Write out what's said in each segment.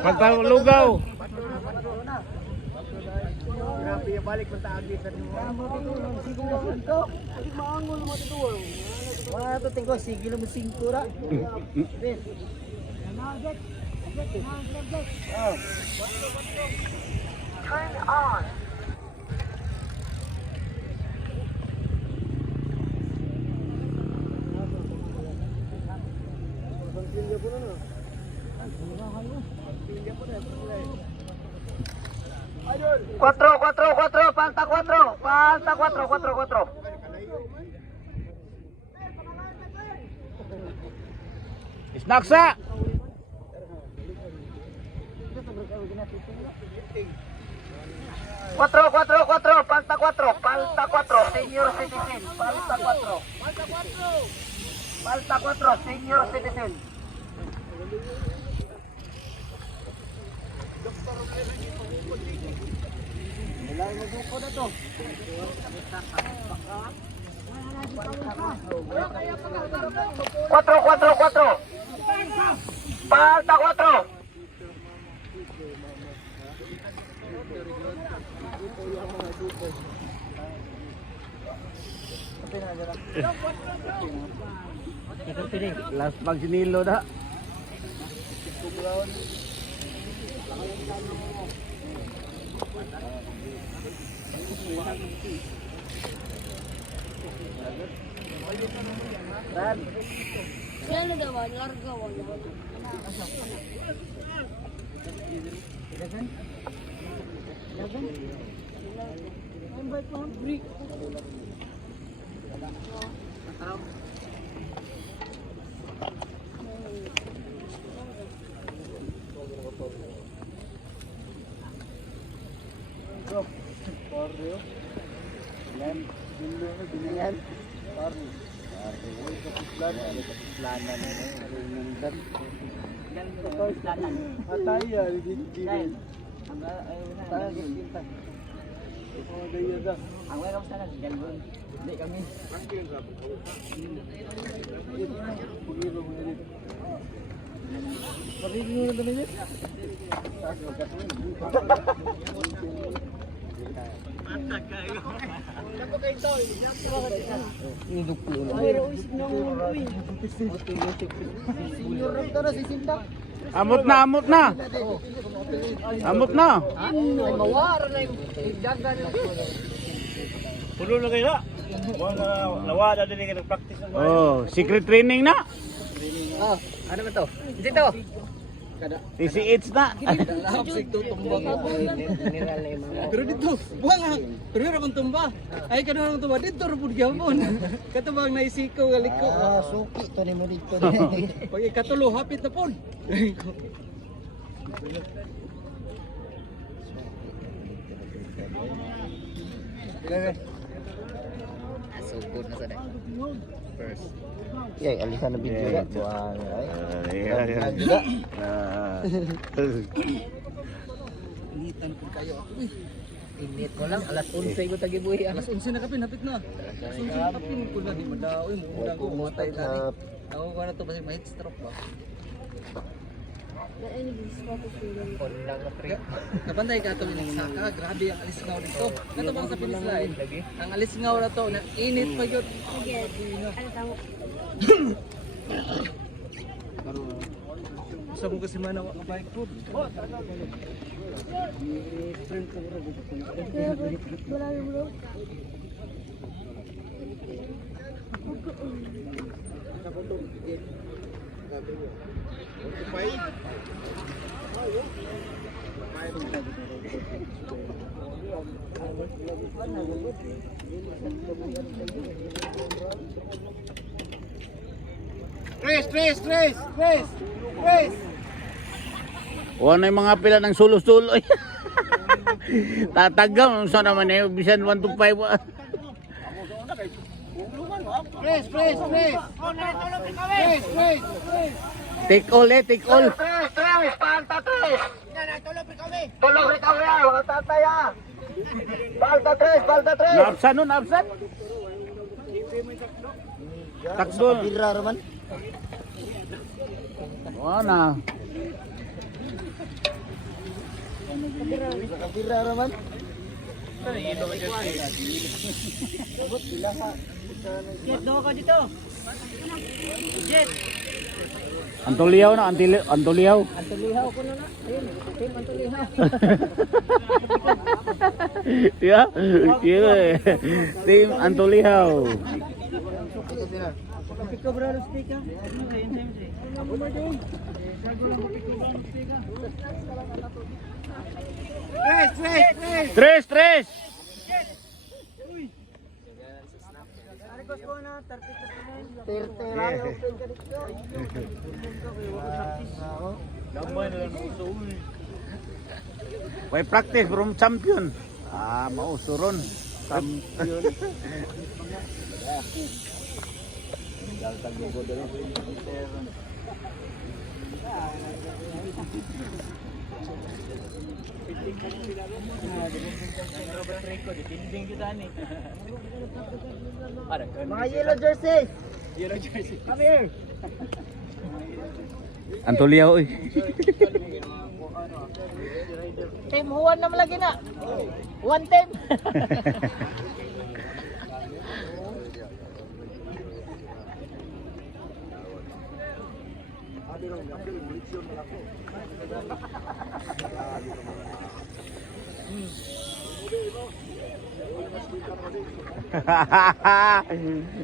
Pagkalugaw. Grabe yung balik ng taagi sa dito. Maangol mo dito. Wala to tingko sigilo mo singkura. Turn on. Cuatro, falta cuatro. Isnaksa. Falta cuatro, senior citizen, falta cuatro, senior citizen. Cuatro. Falta cuatro. Last pag sinilo na. Yan daw, larga wala. Amot na. Pulo na kayo na. Nawala din kayo practice. Oh, secret training na. Oh, ano ba to? Dito. TCH na. Pero dito, buang ha. Pero akong tumba. Ay kadang akong tumba dito ra pud gyapon. Katubang naisiko galiko. Suki to ni mo dito. Pag ikatulo hapit na pud. Sugod na sana. First. Ya, alisan na video ya. Buang. Initan pud kayo ako. Init ko lang, alas 11 ko tagibuhi. Alas 11 na kapin hapit na. Alas 11 na kapin ko na di madaoy mo udah ko matay tani. Ako ko na to basi ma heat stroke ba. Kondang na pre. Kapantay ka to ng saka, grabe ang alisngaw dito. Kato bang sa finish line. Ang alisngaw na to, nang init pa gyud. Sa mo kasi man ako bike food. Tres. Wala na yung mga pila ng sulo-sulo. Tatagam, saan naman eh, bisan 1 to 5. Tres. Take all take all. Tres, palta tres. Tulog rin kami mga tatay ah. Palta tres. Naapsan nun, naapsan. Takbo. Pira raman. Wala na. Pira raman. Jet, doon ka dito. Jet. Antuliyaw na, antuliyaw. Antulihaw ko na. Ayun, team Antulihaw. Yeah, yeah. Team Antulihaw. Piko bro, speaker. Tres. Why practice from champion? Mausuron. Champion. Mga yellow jersey. Come here. Antuliyaw eh. Team Juan naman lagi na. One team.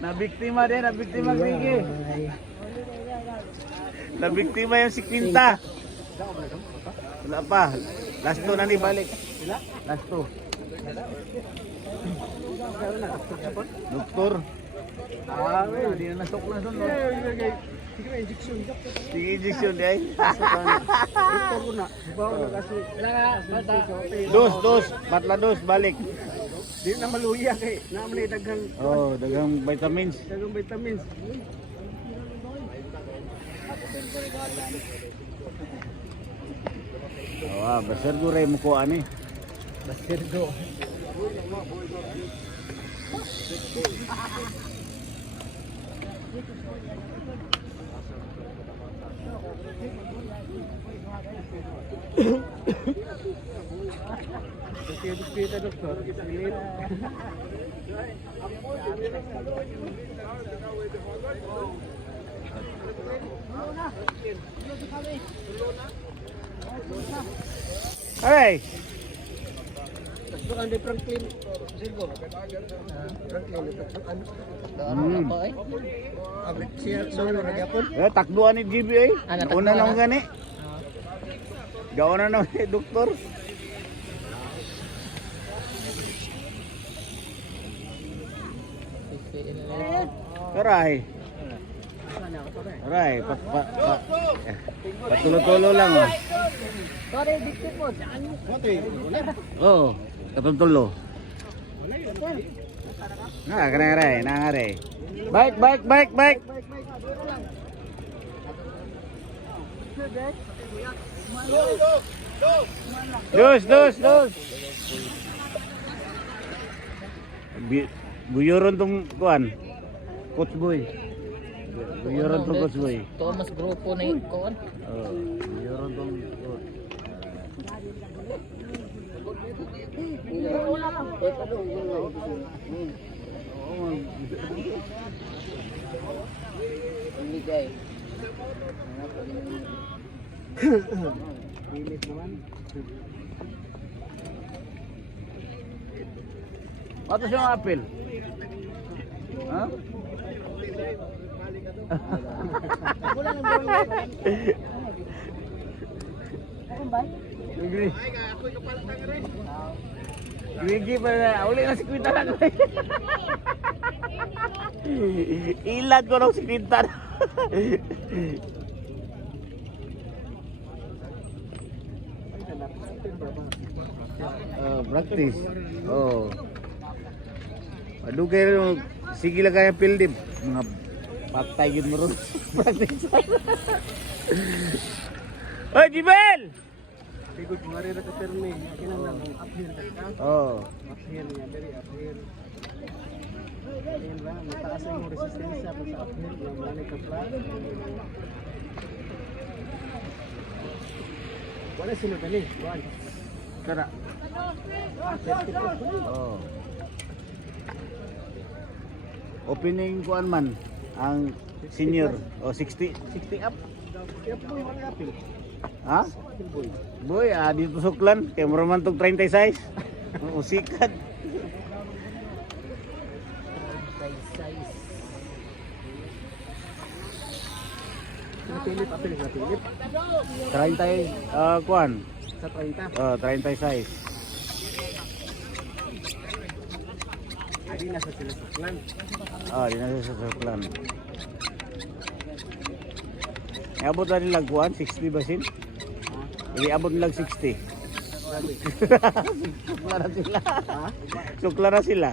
Nabiktima din, nabiktima Grigi. Nabiktima yung si Quinta. Wala pa. Last 2 na ni balik. Last 2. Doktor. Hindi na nasok na sun. Sige, injection di ay. Dos. Batla dos, balik. Di na maluya kay naman daghang Oh, dagang vitamins. vitamins. Bersergo ray mo ko ani. Basirgo. Kita doktor, pilit. Hey. Bukan di Franklin. Basirgo. Franklin. Siya solo ra gyapon. Takbuhan ni GBA. Una na gani. Gawa na ni doktor. Aray, patulo-tulo lang oh. Sorry, dikit mo. Oh, katutulo. Kena aray. Baik. Dos. Buyuron tong kuan. Coach boy. Buyuron tong coach boy. Thomas grupo na yun. Oh, buyuron tong Pilit naman. Ato siyang apel. Ha? Wala nang buwan. Ano ba? Grigi pa na. Uli na si Quinta lang. Ilad ko lang si Quinta. Practice. Oh. Adugay rin. Sige lang kaya pildim. Mga patay yun mo rin. Practice. Oy, Jibel! Bigod nga rin ka termi. Kinang uphill ka. Oh. Uphill nga, very uphill. Ayan ba, mataas ang resistensya pa sa uphill. Yung mali ka flat. Wala sila dali. One. Kana. Oh. Opening kuan man ang senior. Oh, 60 up. Kaya po yung mga apil. Ha? Boy, dito suklan. Kaya mo naman itong 36. Usikat. Napilip, apil nga pilip. 30, kuan. Sa 30. Oh, 36. Hindi na sa sila suklan. Di na sa suklan. Iabot na nilang kuan, 60 basin? Iabot nilang 60. Sukla na sila. Sukla na sila.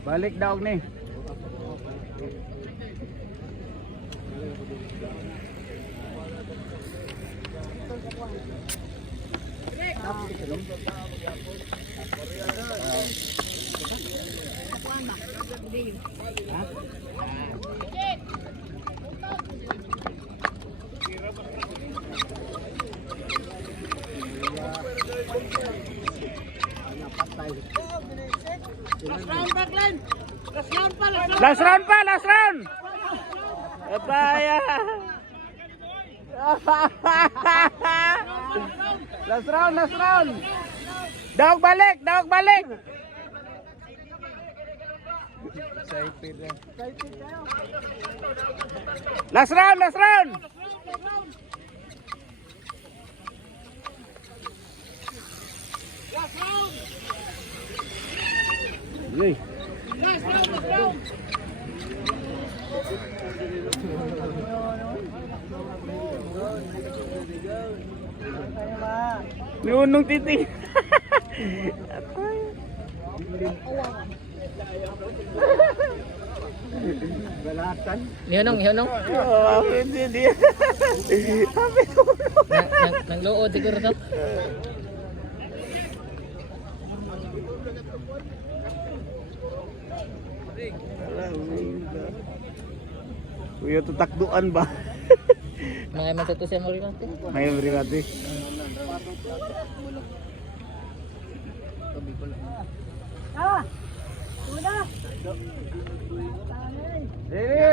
Balik daw ni. Last round pa, last round. Abaya. Last round, last round. Daog balik, daog balik. Last round, last round. Yay. Nunong titing. Balatan. Hiyonong. Oh, hindi dia. Sabi ko. Nang luod siguro to. Kuya to takduan ba? Mga matutusin mo rin natin. May brigade.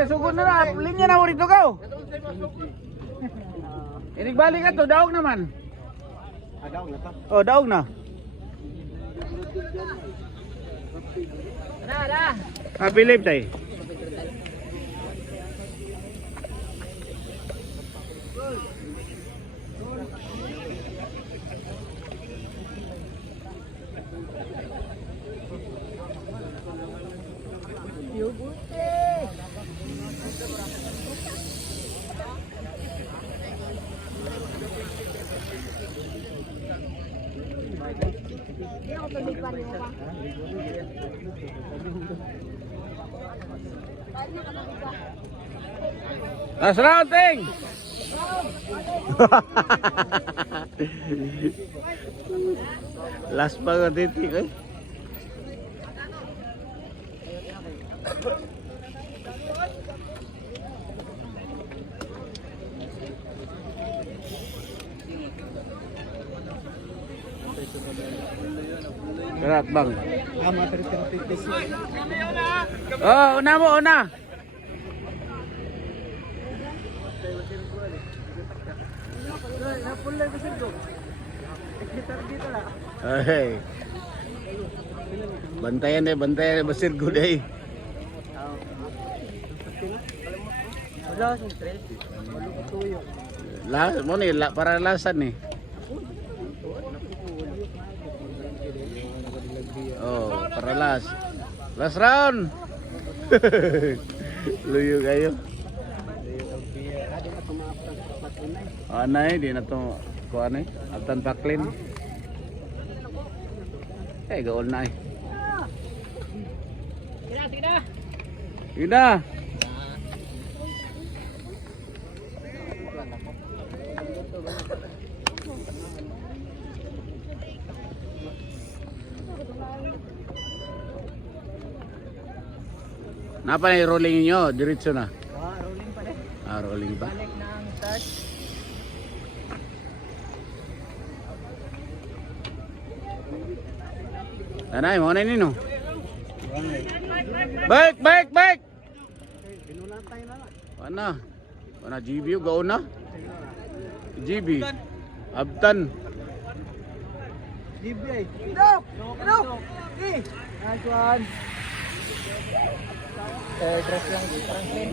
Sugod na na. Linya na mo rito ka. Balik ka to. Daog naman. Daog na to. Oh, daog na. Believe tayo. Last round, Ting! Last pa nga, Ting, eh. Berat bang. Ama terus. Oh, una mo, una. Napulay ko sir. Gitar dito lah. Hey. Bantayan basir good eh. Wala sing stress. Walo ko tuyo. Mo ni para lasan ni. Oh, para last. Last round. Luyo kayo. Anay, di na to ko anay. Altan paklin. Gaol na eh. Ina. Napa na rolling nyo? Diretso na. Rolling pa rin. Rolling ba? Balik na ang touch. Tanay, mo na nino. Baik. Binulantay na lang. Mana GB gaon na? GB. Abtan. GBI. Stop! Nice one. Dress lang. Franklin.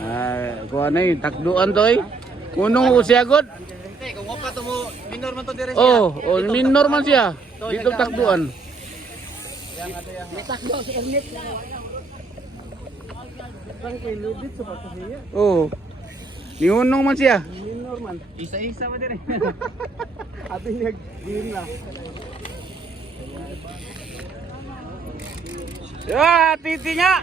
Kuha na yun, takduan to eh. Unong ko siya god. Kung wapa to mo, minor man to dire Minor man siya. Dito takduan. Takdo si Ernest. Bang kay Lubit sa pa siya. Oh. Niunong man siya. Minor man. Isa-isa mo dire. Abi nag din na. Titi nga.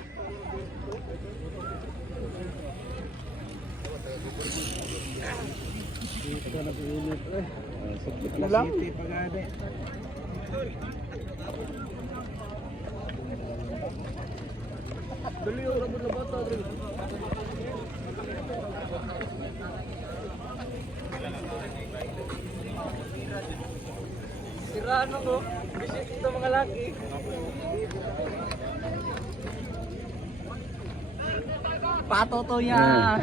Na lang. Dali yung rabot na bata rin. Sirano ko. Visit ito mga laki. Pato to yan.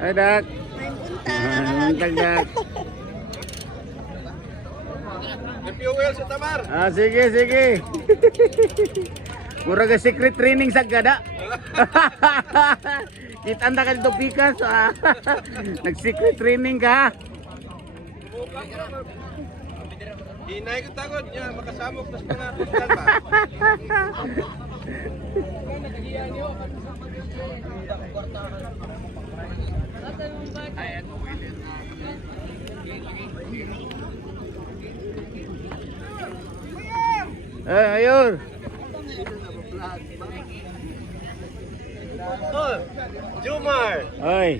Ay, Dak. Dak. Fuel sa tamar. Sige. Mura ka secret training sa gada. Kita anda ka dito pikas. Nag-secret training ka. Hinay ko tagod niya, makasamok tas mga tutulan pa. Ayun. Jumar! Ay.